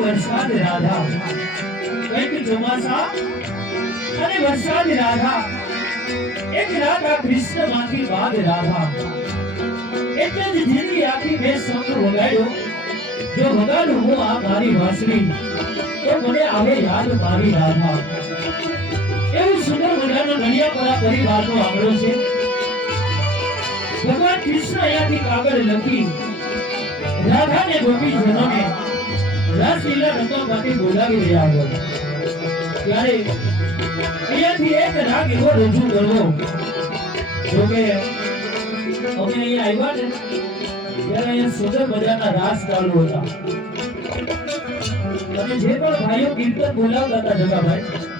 વરસાદ રાધા એક ચોમાસા અને વરસાદ રાધા એક રાધા કૃષ્ણ માંથી બાદ રાધા એટલે જ જિંદગી આખી મેં સંગ વગાડ્યો જો વગાડું હું આ મારી વાંસળી તો મને આવે યાદ મારી રાધા એવું સુંદર મજાનો નડિયાપરા પરિવારનો આંગણો છે ભગવાન કૃષ્ણ અહીંયાથી કાગળ લખી રાધાને ગોપીજનોને રસલીલા રમવા માટે બોલાવી રહ્યા હોય ત્યારે અહીંયાથી એક રાગ એવો રજૂ કરવો જોકે અમે અહીંયા આવ્યા ને ત્યારે અહીંયા સુંદર મજાના રાસ ચાલુ હતા અને જે પણ ભાઈઓ કીર્તન બોલાવતા હતા જગાભાઈ